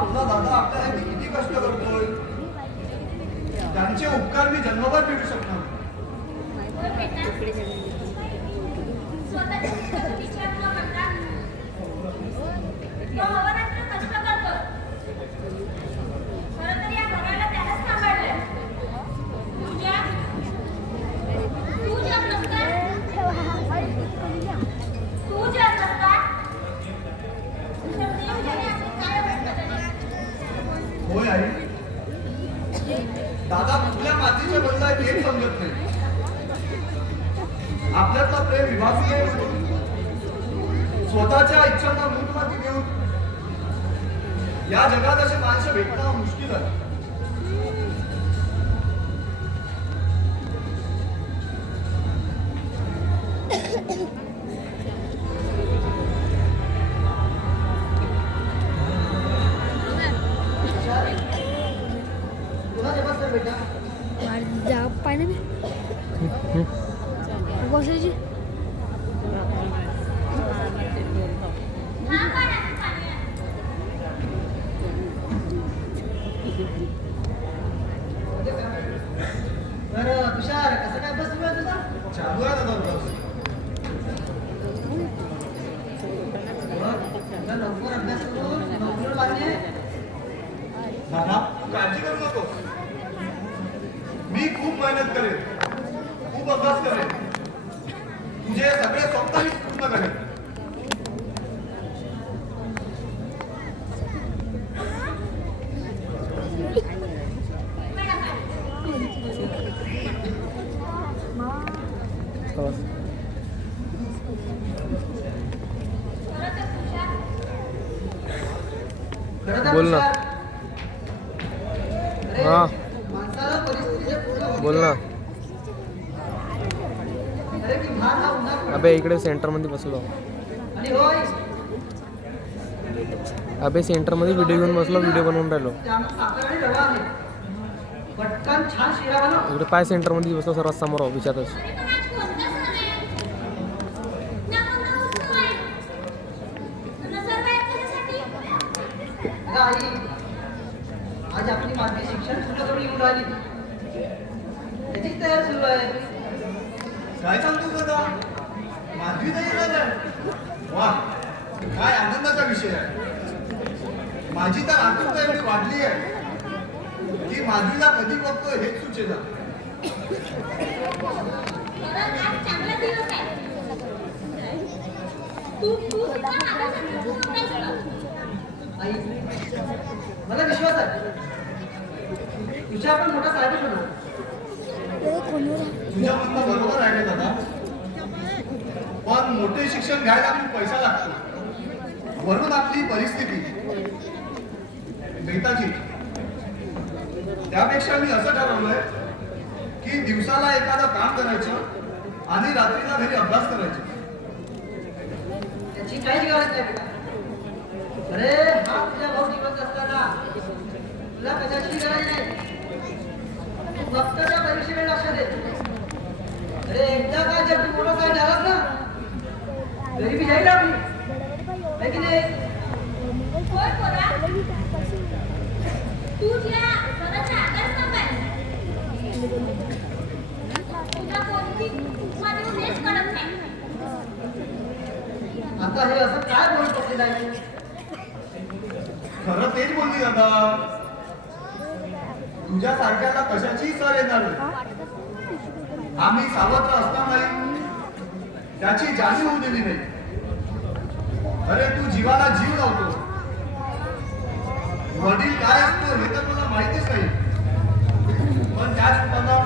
आपला दादा आपल्यासाठी किती कष्ट करतोय, त्यांचे उपकार मी जन्मभर फेडू शकणार. होय आई, दादा कुठल्या मातीचे बोललाय तेच समजत नाही. आपल्यातला प्रेम विभागू नये, स्वतःच्या इच्छांना मूर्तमाती देऊन या जगात असे माणसं भेटणं मुश्किल आहे. बसायची बरं तुषार, कसं काय बस तुझा? चालू आहे दादा बस. लवकर अभ्यास करून नोकरीवर लागणे. दादा काळजी करू नको, मी खूप मेहनत करेन, खूप अभ्यास करेन, तुझे सगळे स्वप्न मी पूर्ण करेन. बोल ना. हा माणसाला परिस्थितीचे पूर्ण बोल ना. अरे की भार हा उन्हात अबे इकडे सेंटर मध्ये बसलो. आणि होय अबे सेंटर मध्ये व्हिडिओ घेऊन बसलो, व्हिडिओ बनवून राहिलो. साखर आणि रवा आहे. पटकन छान शिरा बनव. इकडे पाय सेंटर मध्ये बसलो, सर्वात समोर ऑफिसातच. आई, आज आपली माझी शिक्षण सुरू येऊन राहिली, त्याचीच तयारी सुरू आहे. काय सांगतो दादा, माधवी नाही राहिला. वा, काय आनंदाचा विषय आहे. माझी तर आतुरता एवढी वाढली आहे की माधवीला कधी बघतोय हेच सुचेना. आई, मला विश्वास आहे तुझ्या आपण मोठा साहेबच होणार. तुझ्या म्हणणं बरोबर आहे रे दादा, पण मोठे शिक्षण घ्यायला खूप पैसा लागतो, वरून आपली परिस्थिती बेताची. त्यापेक्षा मी असं ठरवलंय की दिवसाला एखादं काम करायचं आणि रात्रीला घरी अभ्यास करायचा. त्याची काहीच गरज नाही बेटा. अरे हा तुझ्या भाऊ जीवत असताना तुला कशाची गरज नाही. तू फक्त त्या परीक्षेकडे लक्ष दे. अरे एकदा काय जर तू मोठं काय झालास ना, गरिबी जाईल आपली, है की नाही? आता हे असं काय बोलत बसलेलं आहे? खरं तेच बोलली दादा, तुझ्या सारख्याला कशाची सर येणार नाही. आम्ही सावत्र असतानाही त्याची जाणीव होऊ दिली नाही. अरे तू जीवाला जीव लावतो, वडील काय असतो हे तर तुला माहितीच नाही, पण त्याच रूपानं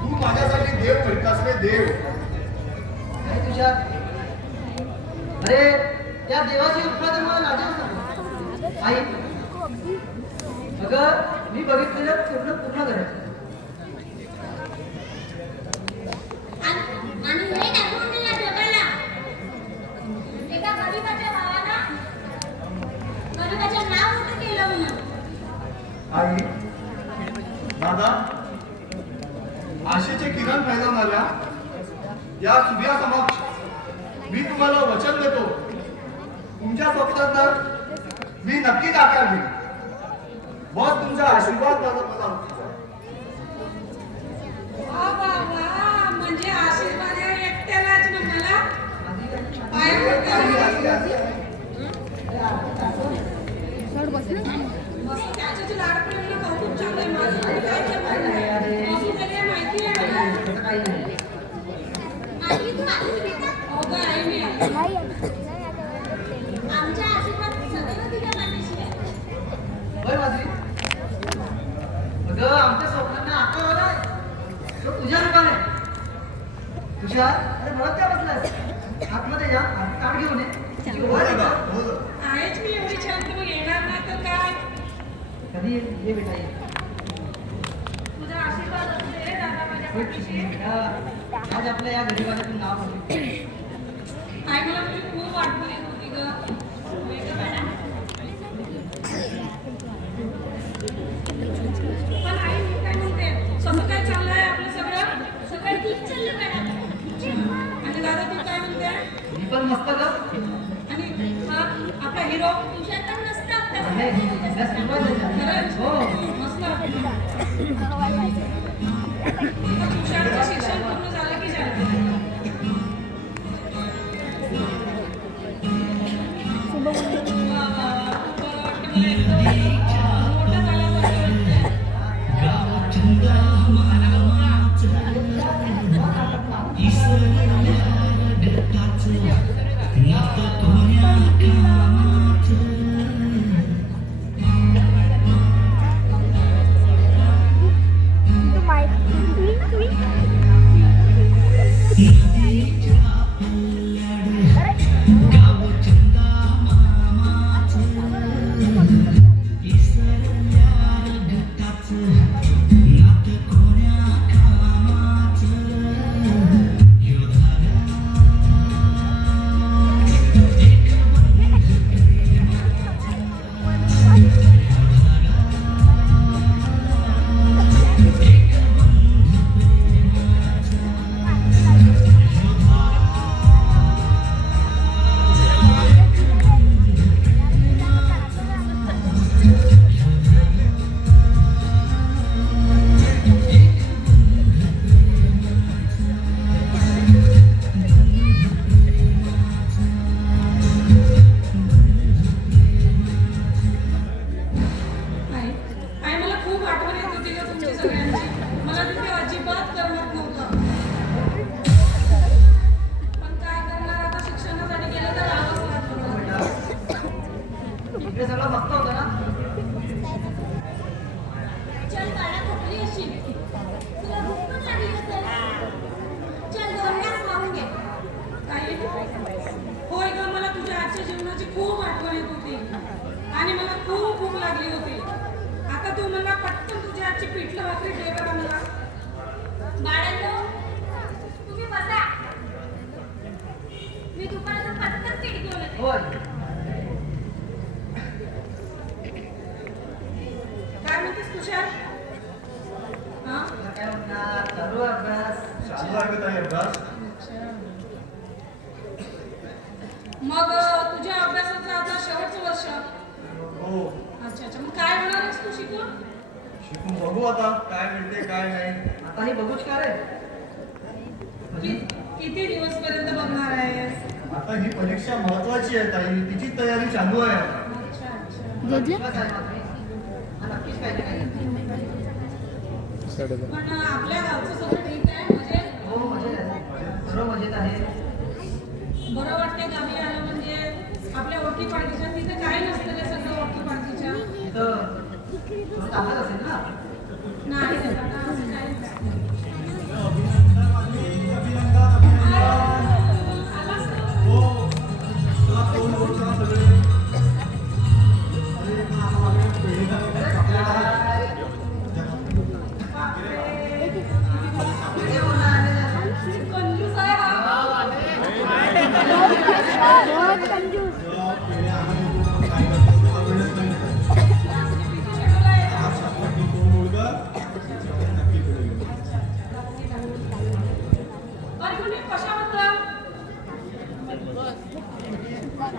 तू माझ्यासाठी देव भेटलास रे, देव. नाही तुझ्या, अरे त्या देवाची उत्पादन मला लाजव सांग. आई, अगं मी बघितलेलं पूर्ण करायचं. किरण फैलवणाऱ्या या सूर्यासमक्ष मी तुम्हाला वचन देतो, तुमच्या स्वप्नांना मी नक्कीच आकार देईन. बस तुमचा आशीर्वाद मला होता. वा वा वा, म्हणजे आशीर्वाद या एकट्यालाच ना मला पाया पडते. मस्त त्याच्याची लाडपणीला कौतुक चांगलंय माझं. काय ते असू दे, काय माहिती आहे मला. हो गं, आई मी आहे. आमच्या आशीर्वाद सदैव तुझ्या पाठीशी आहे. होय माधुरी, अगं आमच्या स्वप्नांना आकार आलाय तो तुझ्या रूपाने. तुझ्या अरे म्हणत काय बसलास? आतमध्ये या, ताट घेऊन ये. तुझी हो ओळख आहे दादा, का? हो दादा. आहेच मी एवढी छान, तर मग येणार नाही तर काय. कधी ये बेटा ये. तुझा आशीर्वाद असू दे दादा माझ्या पाठीशी. आज आपल्या या गरीबाचं नाव होते. आई मला तुझी खूप आठवण येत होती गं. होय गं बाळा. पण आई मी काय म्हणते, कसं काय चाललंय आपलं सगळं? सगळं ठीक चाललं मॅडम. आणि दादा तू काय म्हणते? मी पण मस्त ग. आणि हा आपला हिरो तुझ्यात पण नसतं आपलं. आहे, अभ्यास केला त्याचा. खरंच हो. मस्त. आता तुषारचं शिक्षण पूर्ण झालं की झालं? वा वा, खूप बरं वाटतं मला. एकदम मोठं झाल्यासारखं वाटतंय. आई आई मला खूप आठवण येत होती गं तुमची सगळ्यांची. मला तिथे अजिबात करमत नव्हतं. पण काय करणार, आता शिक्षणासाठी गेलं तर राहावंच लागतं मला. इकडे सगळं बघता होतं ना. चल बाळा, थकली अशी. तुला भूक पण लागली असेल. चल 2 घास खाऊन घे. ताई, होय गं, मला तुझ्या आजच्या जीवनाची खूप आठवण येत होती आणि मला खूप भूक लागली होती. आता तू मला पटकन तुझ्या आजची पिठलं भाकरी दे बरं मला. बाळांनो, तुम्ही बसा. मी दुकानातून पटकन पीठ घेऊन येते. होय. काय म्हणतेस तुषार? हा? तुला काय म्हणणार? चालू आहे अभ्यास. चालू आहे का ताई अभ्यास? मग तुझ्या अभ्यासाचं आता शेवटचं वर्ष. हो. अच्छा अच्छा, मग काय होणार आहेस तू शिकून? शिकून बघू आता काय मिळते काय नाही. आता ही बघूच का रे? किती दिवस पर्यंत बघणार आहेस? आता ही परीक्षा महत्वाची आहे ताई, तिची तयारी चालू आहे आता. अच्छा अच्छा. दिवस आहे माधुरी. हा, नक्कीच काही नाही. पण आपल्या गावचं सगळं ठीक आहे म्हणजे हो मजेत आहे. सर्व मजेत आहे. बरं वाटतंय गावी आलं म्हणजे आपल्या ओळखी पाळखीच्या. तिथे काय नसतं रे सगळं ओळखी पाळखीच्या. इथं थोडं तापत असेल ना. नाही रे बाबा, असं काही नसतं. आलास का? हो. तुला फोन होता सगळे. बापरे. परिपूर्ण कशाबद्दल?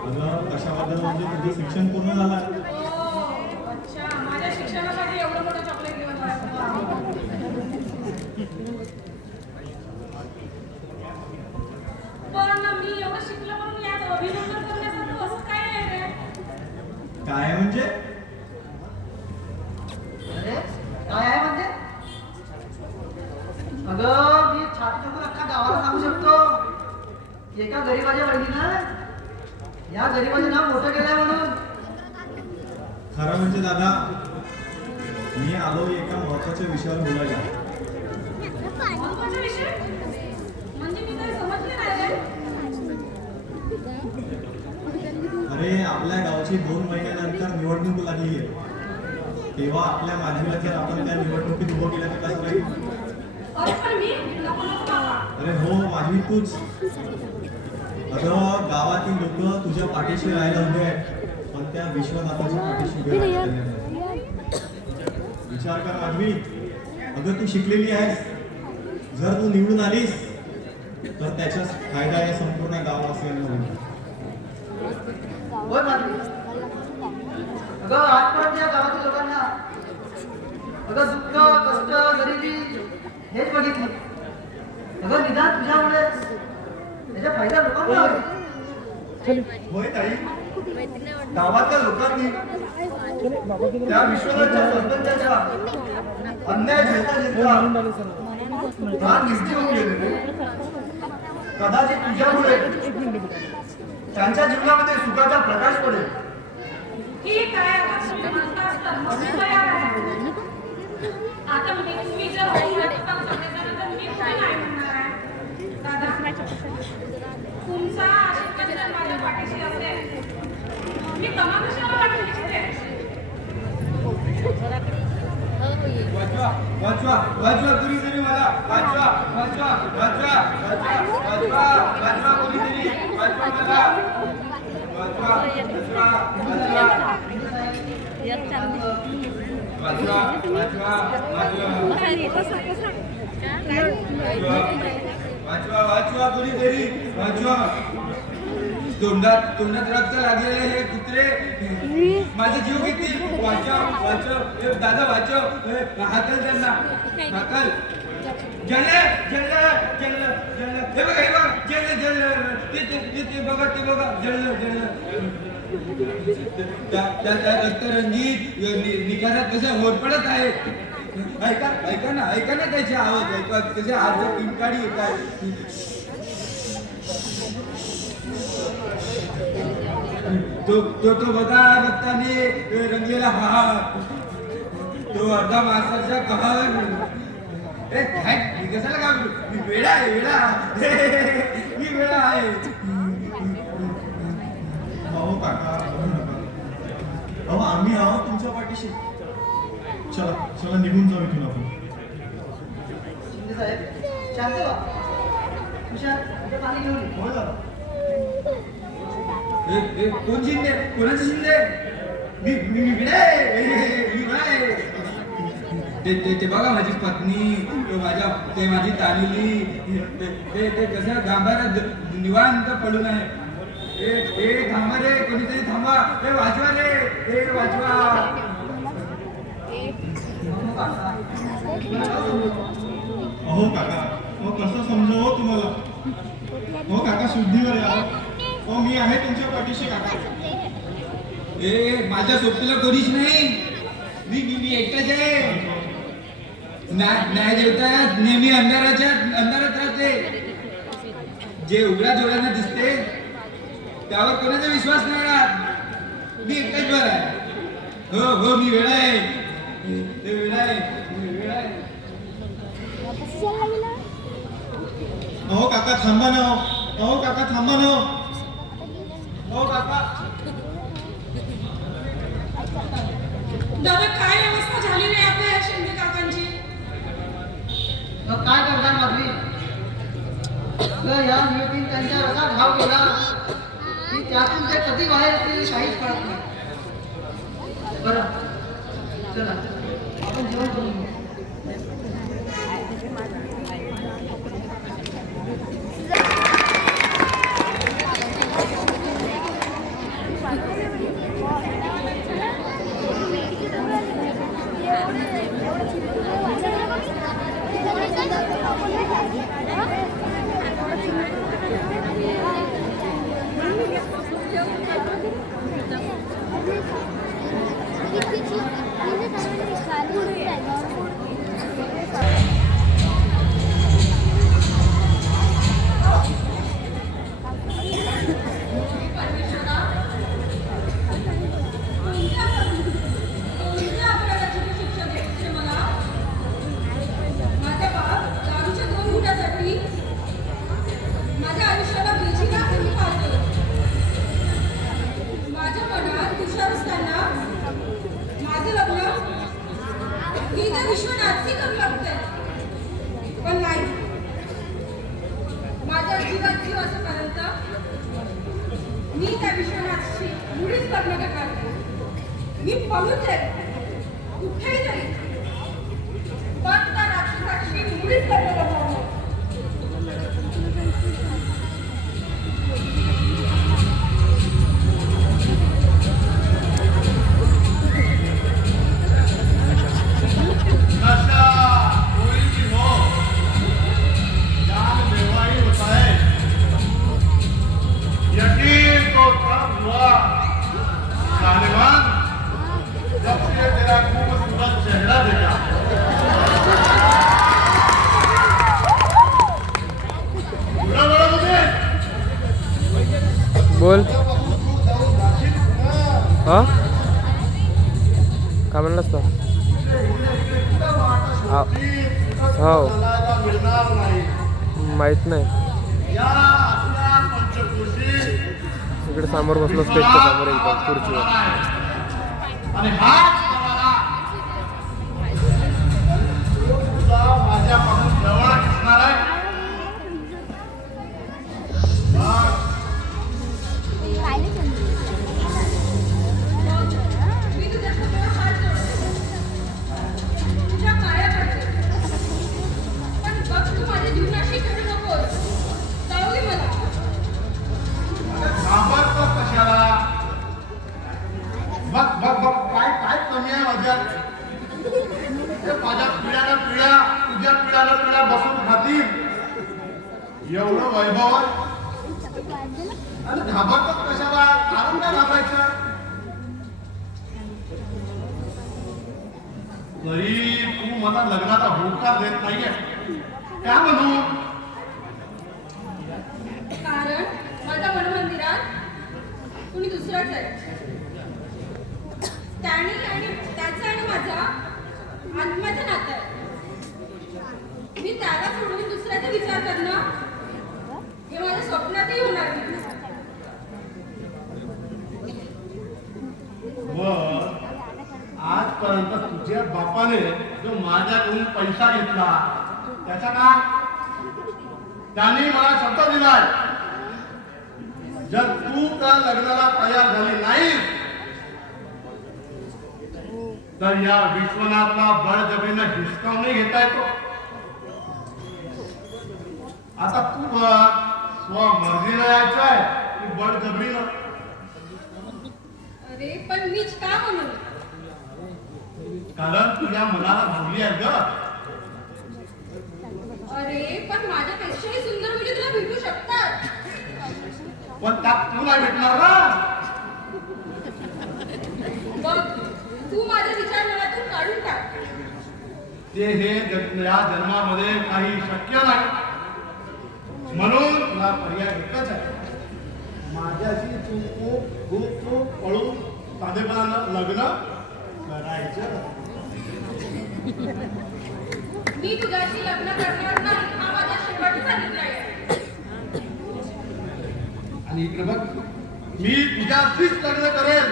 अगं कशाबद्दल म्हणजे तुझं शिक्षण पूर्ण झालं. अच्छा, माझ्या शिक्षणासाठी एवढं मोठं चॉकलेट घेऊन जायचं. पण मी एवढं शिकलं म्हणून यात अभिनंदन करण्यासारखं असं काय आहे रे? काय म्हणजे अरे काय आहे म्हणजे अगं मी छाती ठोकून अख्खा गावाला सांगू शकतो एका गरीबाच्या बहिणीनं या गरीबाचं नाव मोठं केलंय म्हणून. खरं म्हणजे दादा मी आलो एका महत्वाच्या विषयावर बोलायला. महत्त्वाचा विषय? म्हणजे मी काही समजले नाही रे. अरे आपल्या गावची 2 महिन्यानंतर निवडणूक लागली आहे. तेव्हा आपल्या माधवीला जर आपण त्या निवडणुकीत उभं केलं तर कसं राहील? अरे पण मी नको नको बाबा. अरे हो माधवी तूच. अगं गावातील लोक तुझ्या पाठीशी राहायला उभे आहेत पण त्या विश्वनाथाच्या पाठीशी उभे राहायला नाही. विचार कर माधवी अगं तू शिकलेली आहेस. जर तू निवडून आलीस तर त्याचा फायदा या संपूर्ण गावावासियांना होईल. होय माधवी अगं आजपर्यंत या गावातील लोकांना अगं दुःख कष्ट गरिबी हेच बघितली. अगं निदान तुझ्यामुळे त्याचा फायदा लोकांना होईल. होय ताई गावातल्या लोकांनी त्या विश्वनाथच्या सरपंचाच्या अन्याय झेलता झेलता हा निर्जीव गेलेले. कदाचित तुझ्यामुळे त्यांच्या जीवनामध्ये सुखाचा प्रकाश पडेल. ठीक आहे, आता तुम्ही म्हणता असता मग मी तयार आहे. आता तुम्ही जर होण्याचं सांगितलं तर मी काय नाही म्हणणार आहे. दादा तुमचा आशीर्वाद जर माझ्या पाठीशी असेल मी तमाशाला वाटू इच्छिते. वाचवा वाचवा वाचवा कुणीतरी मला वाचवा वाचवा वाचवा वाचवा वाचवा वाचवा कुणीतरी वाचवा मला वाचवा वाचवा वाचवा वाचवा वाचवा वाचवा वाचवा कुणीतरी वाचवा. तोंडात रक्त लागलेले हे कुत्रे माझा जीव घेतील. वाचव वाचव ए, दादा वाचव ए, हाकल त्यांना हाकल. जळलं जळलं जळलं जळलं हे बघा हे बघा जळलं जळलं ते बघा ते बघा जळलं जळलं. त्या रक्तरंजित निखारात कसं होरपडत आहे. ऐका ना त्याचे आवाज ऐका कसे हात पिंकाडी येत आहे. तो बघा रक्ताने रंगलेला हात तो अर्धा माणसाचा कहर. मी कशाला घाबरू? मी वेडा आहे मी वेडा आहे. अहो काका अहो आम्ही आहोत तुमच्या पाठीशी. चला चला निघून जाऊ इथून आपण. शिंदे साहेब शांत व्हा. तुषार इथं पाणी घेऊन ये. हो दादा. कोण शिंदे? कोणाचं शिंदे? मी वेडा आहे. ते बघा माझी पत्नी ते माझी तानुली ते कसं गांभारात निवांत पडून आहे. ए थांबा रे कोणीतरी थांबा. ए वाचवा रे ए वाचवा. अहो काका अहो कसं समजावं तुम्हाला. हो काका शुद्धीवर या. हो मी आहे तुमच्या पाठीशी काका. ए माझ्या सोबतीला कोणीच नाही. मी एकटाच आहे. न्याय देवता नेहमी अंधारात राहते. जे उघड्या डोळ्यांना दिसते त्यावर कोणाचा विश्वास नाही राहत. मी एकटाच बरं आहे. हो मी वेडा आहे. ते वेडा आहे. अहो काका थांबा ना. अहो काका थांबा ना. अहो काका दादा काय अवस्था झाली रे आपल्या या शिंदे काकांची. मग काय करणार माधवी अगं या नियतीने त्यांच्या असा घाव केला की त्यातून ते कधी बाहेर येतील काहीच कळत नाही. बरं चला आपण जेवण करून घेऊ. जीवात जीव असेपर्यंत मी त्या विश्वनाथशी मुळीच लग्न करणार नाही. मी पळून जाईल कुठेही जाईल, पण त्या राक्षसाशी मुळीच लग्न करणार नाही. नशा कोई भी हो, जान लेवा ही होता है। यकीन तो तब हुआ तालिबान जब से तेरा खूबसूरत चेहरा देखा। बुरा बड़ा मुझे बोल तू जाऊन जाशील पुन्हा. हा काय म्हणलास तो हा. हो मिळणार नाही. माहीत नाही. या आपल्या पंचक्रोशी इकडे समोर बसलो स्टेजच्या समोर एकदम खुर्चीवर. आणि हाच तुम्हाला तुला माझ्यापासून जवळ दिसणार आहे. बघ, मी तुझ्या समोर हात जोडते, तुझ्या पाया पडते, पण बघ तू माझ्या जीवनाशी खेळू नकोस. जाऊ दे मला. घाबरतो कशाला? बघ बघ बघ, काय काय कमी आहे माझ्यात? ते माझ्या पिढ्याला पिढ्या तुझ्या पिढ्याला पिढ्या बसून खातील एवढं वैभव आहे. आणि घाबरतो कशाला? कारण काय घाबरायचं? तरी तू मला लग्नाचा होकार देत नाहीये, का म्हणू? कारण माझ्या मनमंदिरात कुणी दुसराच आहे. त्याचं आणि माझा आत्म्याचं नातं आहे. मी त्याला सोडून दुसऱ्याचा विचार करणं हे माझ्या स्वप्नातही होणार नाही. बर, आजपर्यंत तुझ्या बापाने जो माझ्याकडून पैसा घेतला त्याचा काय? त्याने मला शब्द दिलाय, जर तू त्या लग्नाला तयार झाली नाही तर या विश्वनाथला बळजबरीनं हिसकावून घेता येतो. आता तू स्वमर्जीनं यायचंय की बळजबरीनं? अरे पण मीच का म्हणू? कारण तुझ्या मनाला भावली आहे ग. अरे पण माझ्यापेक्षाही सुंदर मुली तुला भेटू शकतात. पण त्यात तू नाही भेटणार ना. बघ तू माझे विचार मनातून काढून टाक. ते हे या जन्मामध्ये काही शक्य नाही, म्हणून तुला पर्याय एकच आहे. माझ्याशी तू पळून साधेपणानं लग्न करायचं. मी तुझ्याशी लग्न करणार नाही हा माझा शेवटचा निर्णय आहे. आणि इकडे बघ, मी तुझ्याशीच लग्न करेन.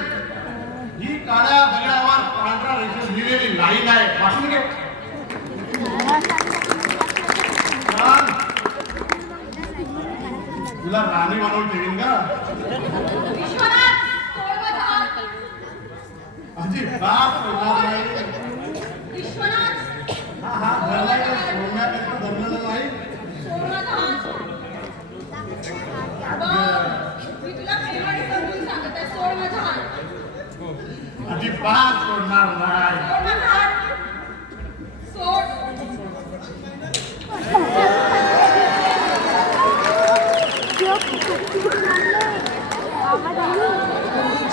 ही काळ्या दगडावर पांढरा रेषा लिहिलेली लाईन आहे, वाचून घे. छान. तुला राणी बनवून ठेवीन का? विश्वनाथ सोड माझा हात. अजिबात सोडणार नाही. विश्वनाथ हा हात धरलाय का? सोडण्याकरता धरलेलं नाही. सोड माझा हात. बघ मी तुला प्रेमाने समजून सांगत आहे, सोड माझा हात. अजिबात सोडणार नाही. सोड माझा हात. सोड.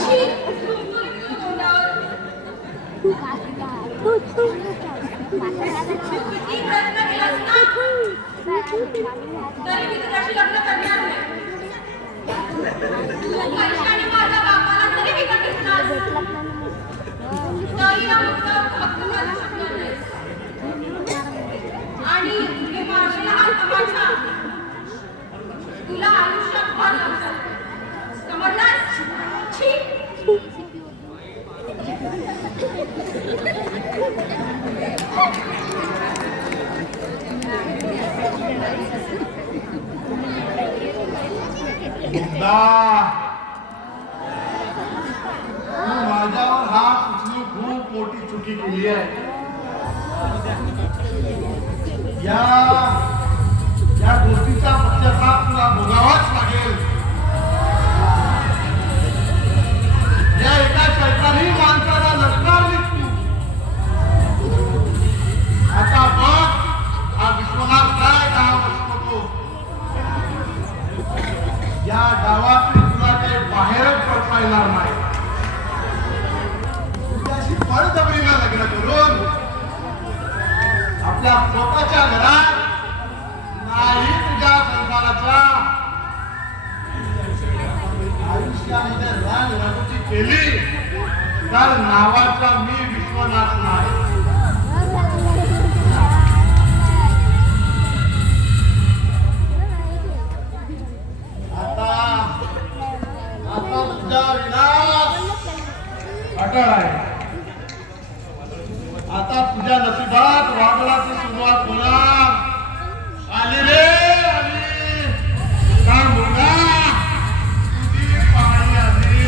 छी, कुरकुरी तुझ्या तोंडावर. किती प्रयत्न केलास ना, तरी मी तुझ्याशी लग्न करणार नाही. तू पैशाने माझ्या बापाला जरी विकत घेतलास तरी हा मुद्दा फक्त मला शकणार नाहीस. आणि हे मारलेला हा तमाशा तुला आयुष्यभर लक्षात समजलास? छी. मुग्धा, तू माझ्यावर हात उचलून खूप मोठी चुकी केली आहे. या गोष्टीचा पश्चाताप तुला भोगावाच लागेल. या एका शैतानी माणसाला लटकारलीस तू. आता बघ हा विश्वनाथ काय गाव बसतो. या गावातून तुला काही बाहेरच पडता येणार नाही. तुझ्याशी बळजबरीला लग्न करून आपल्या स्वतःच्या घरात नाही तुझ्या संसाराच्या आयुष्यामध्ये रानराजुती केली तर नावाचा मी विश्वनाथ नाही. आता तुझा विनाश अटळ आहे. आता तुझ्या नशिबात वादळाची सुरुवात होणार. आली रे आली. काय मुलगा तुझी पाळी आली.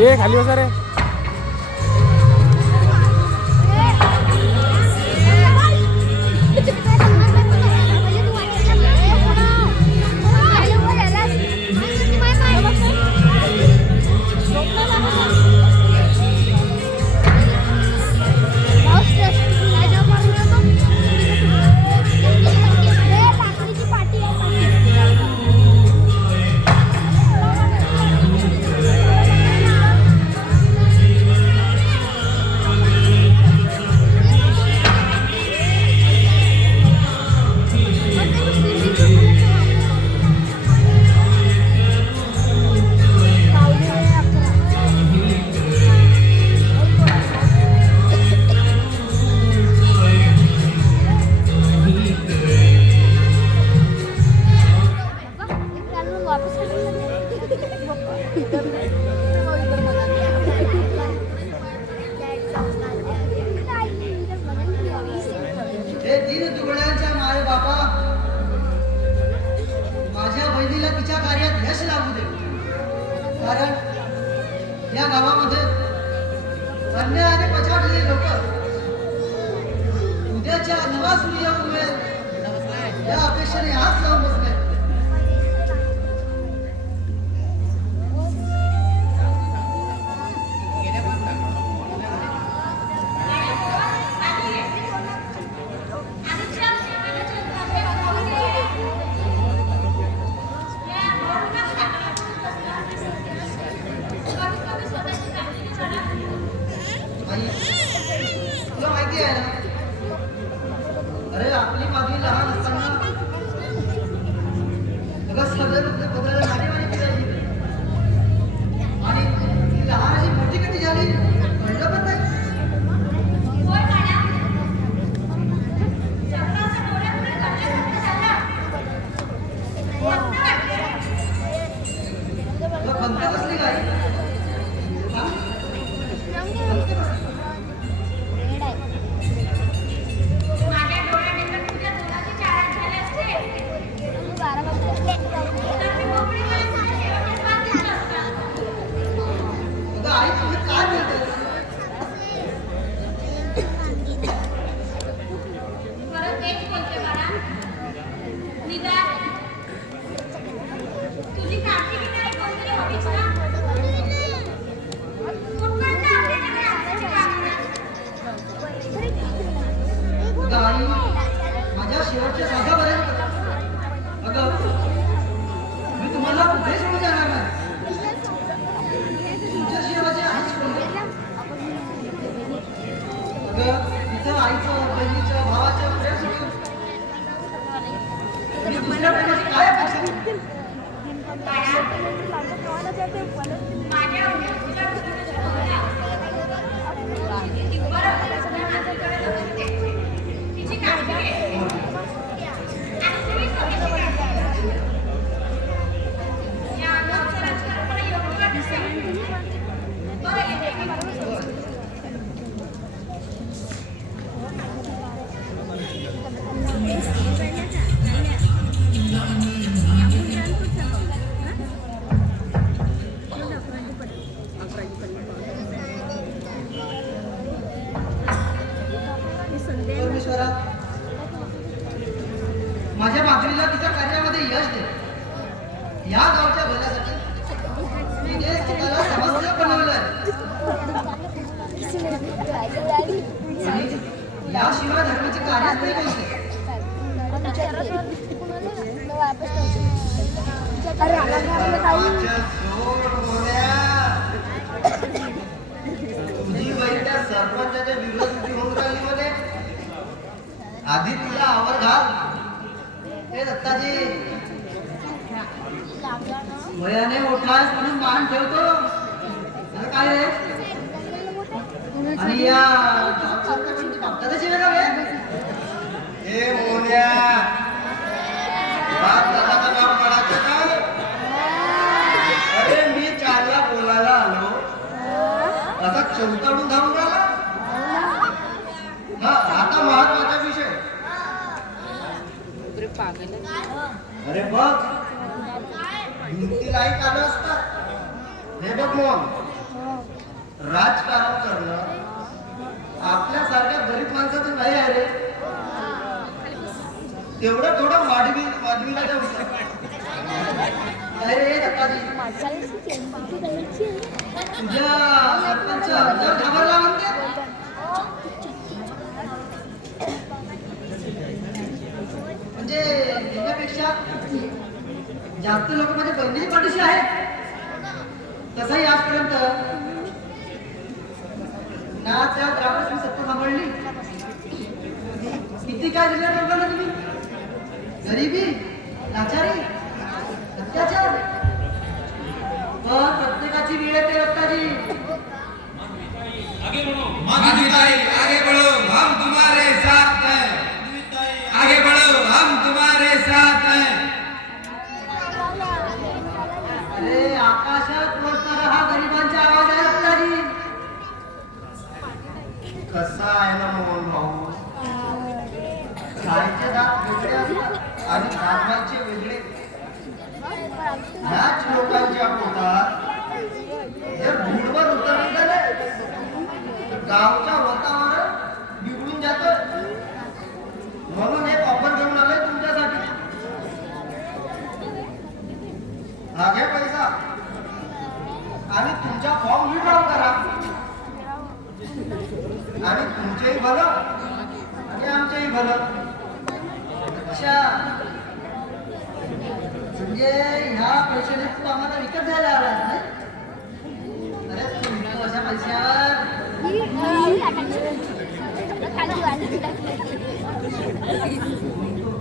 ये खाली बसा रे. हे दीन दुबळ्यांच्या माय बाबा, माझ्या बहिणीला तिच्या कार्यात यश लागू दे. कारण या गावामध्ये अन्यायाने पछाडलेले लोक उद्याच्या नवा सूर्य उगवेल या अपेक्षेने हात लावून बसले. तुला माहिती आहे ना, अरे आपली मागणी लहान असताना सगळे बदलायला नाणेवाणी करायची आणि ती लहान अशी मोठी कधी झाली कळलं पण नाही. तुला खंत कसली काय? माझ्या डोळ्याने तर तुझ्या तोंडाची चाळण झाली असते. तर मी मोकळी मला तुझ्या शेवटच्या स्वाद दिसला असता. अगं आई तुम्ही काय बोलतेस? परत तेच बोलते बाळा. निदान तुझी काळजी घेणारी कोणतरी हवीच ना. कुठपर्यंत आपल्याकडे आसाची भावना. अगं आई माझ्या शेवटच्या साध्यापर्यंत अगं मी तुम्हाला कुठे सोडून जाणार नाही. तुमच्या माझी आईच कोण? अगं तिथं आईचं बहिणीचं भावाचं प्रेम सोडून मी दुसऱ्या प्रेमाची काय अपेक्षा? माझ्या उद्या तुझ्या मुलीचं बघा. बरं, तुझ्या नातीकडे लक्ष दे. तिची काळजी करा. माझ्या माधुरीला तिच्या कार्यामध्ये यश दे. या गावच्या भल्यासाठी तिने स्वतःला समाजसेवक बनवलंय आणि याशिवाय धर्माचे कार्यच नाही कोणते. तुझी बहीण त्या सरपंचाच्या विरोधी होऊन राहिली म्हणे. आधी तिला आवर घाल. हे दत्ताजी वयाने मोठा आहेस म्हणून मान ठेवतो. अरे काय रे? आणि या बापदादाची वेळ आहे. ए मोन्या, बाप दादाचं नाव काढायचं काय? अरे मी चारला बोलायला आलो आता चौताळून धावून राहिला. हा आता महत्वाचा विषय. अरे बघ भिंतीलाही आलं असतं. हे बघ मोहन, राजकारण करणं आपल्यासारख्या गरीब माणसाचं नाही आहे रे. तेवढं थोडं वाढवीला जाऊ. अरे दत्ताजी तुझ्या सरपंच जर घाबरला म्हणते. म्हणजे त्याच्यापेक्षा जास्त लोक माझ्या बहिणीच्या पाठीशी आहेत. तसंही आजपर्यंत ना त्या ग्रामस्थ सत्ता सांभाळली. किती काय दिलं लोकांना तुम्ही? गरिबी, लाचारी, अत्याचार. पण प्रत्येकाची वेळ येते दत्ताजी. माधुरीताई आगे बढ़ो, हम तुम्हारे साथ हैं. आगे बढ़ो, हम तुम्हारे साथ हैं. अरे आकाशात पोचणारा हा गरिबांचा आवाज आहे दत्ताजी. कसा आहे ना मोहन भाऊ, गायचे दात वेगळे असतात आणि दाखवायचे वेगळे. ह्याच लोकांच्या पोटात जर भूडवर उतरली झाले गावच्या वातावरण बिघडून जातं. म्हणून एक ऑफर घेऊन आलोय तुमच्यासाठी. हा घे पैसा आणि तुमच्या फॉर्म विड्रॉ करा. आणि तुमचेही भलं आणि आमचेही भलं. अच्छा म्हणजे ह्या पैशाने तू आम्हाला विकत घ्यायला आला नाही? अरे तू विकतो अशा पैशावर.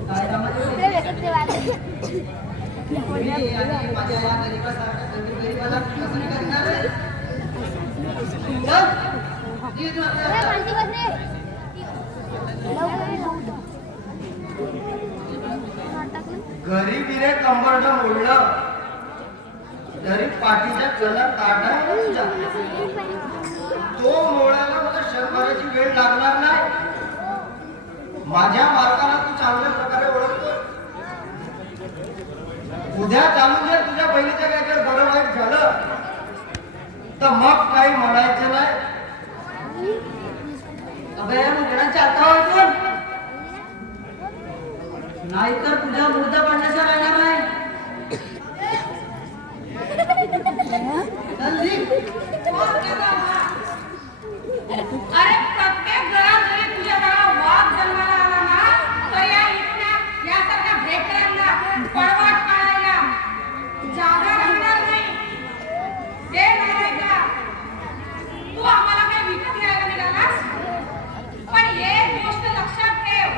काय कामाची मी आणि माझ्या या गरीबासारख्या गरीबाला कसं विकत घेणार रे? चल, ये तू आपल्या. गरिबीने कंबरड मोडलं तरी पाठीच्या कलर काढा तुझ्या. तो मोडायला मला शंभराची वेळ लागणार नाही. माझ्या मालकाला तू चांगल्या प्रकारे ओळखतो. उद्या चालून जर तुझ्या बहिणीच्या काय जर बरं वाईट झालं तर मग काही म्हणायचं नाही. अबे मुलांच्या हातावर कोण? नाहीतर तुझ्या मुर्दा पाडण्याचा राहणार नाही. चल निघ. अरे प्रत्येक घरात तुझ्या बाळा वाघ जन्माला आला ना तर या इथल्या यासारख्या भेकरांना पळवाट काढायला जागा लागणार नाही. ते नाही का तू आम्हाला काय विकत घ्यायला निघालास? पण एक गोष्ट लक्षात ठेव,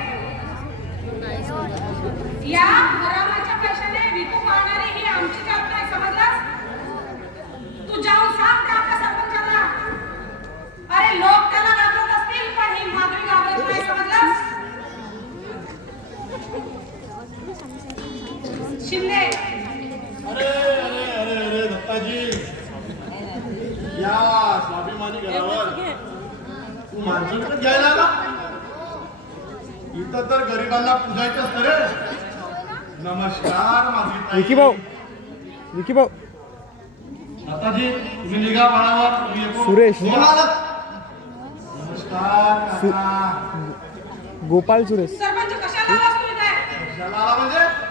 या घराच्या पैशाने विकू पाळणारी ही आमची जात नाही. समजलास? तू जाऊन सांग त्या आपल्या सरपंचाला. अरे लोक त्याला घाबरत असतील पण ही माधुरी घाबरत नाही. समजलास? शिंदे अरे अरे अरे अरे दत्ताजी, या स्वाभिमानी घरावर तू माणसांकडे घ्यायला आला. इथं तर गरिबांना पूजायचं असतं रे. नमस्कार माझी विकी भाऊ, विकी भाऊ. दत्ताजी तुम्ही निघा बाळावर. तुम्ही येतो. सुरेश. हो मालक. नमस्कार काका. गोपाल सुरेश. सरपंच कशाला आलास तू इथे? कशाला आला म्हणजे